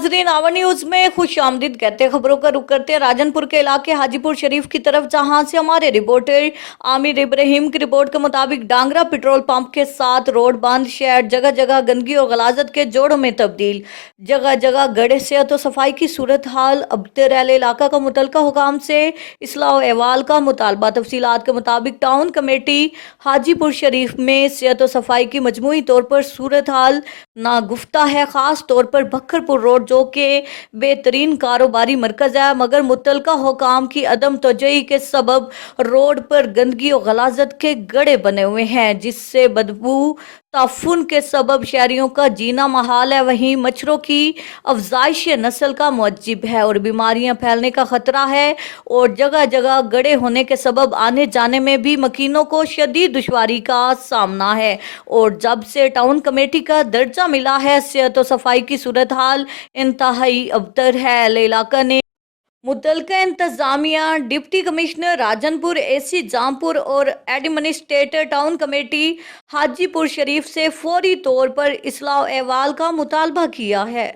नाजरीन, our news में खुश आमदीद कहते हैं। खबरों का रुख करते हैं राजनपुर के इलाके हाजीपुर शरीफ की तरफ, जहां से हमारे रिपोर्टर आमिर इब्राहिम की रिपोर्ट के मुताबिक डांगरा पेट्रोल पंप के साथ रोड बंद, शहर जगह जगह गंदगी और गलाजत के जोड़ों में तब्दील, जगह जगह गड़े सेहत और सफाई की सूरत हाल अबतर अहले इलाका का मुतलका हुकाम से इस्लाह और अहवाल का मुतालबा। तफसीलात के मुताबिक टाउन कमेटी हाजीपुर शरीफ में सेहत और सफाई की मजमूई तौर पर सूरत हाल नागुफ्ता है। खास तौर पर बखरपुर रोड जो कि बेहतरीन कारोबारी मरकज है, मगर मुतलका हुकाम की अदम तवज्जोही के सबब रोड पर गंदगी और गलाजत के गड़े बने हुए हैं, जिससे बदबू ताफुन के सबब शहरियों का जीना महाल है। वहीं मच्छरों की अफजाइश नस्ल का मुअज्जिब है और बीमारियां फैलने का खतरा है, और जगह जगह गड़े होने के सबब आने जाने में भी मकीनों को शदीद दुश्वारी का सामना है। और जब से टाउन कमेटी का दर्जा मिला है, सेहत और सफाई की सूरत हाल इंतहाई अबतर है। इलाका ने मुतलका इंतजामिया, deputy commissioner Rajanpur, AC Jampur और एडमिनिस्ट्रेटर टाउन कमेटी हाजीपुर शरीफ से फौरी तौर पर इस्लाह अहवाल का मुतालबा किया है।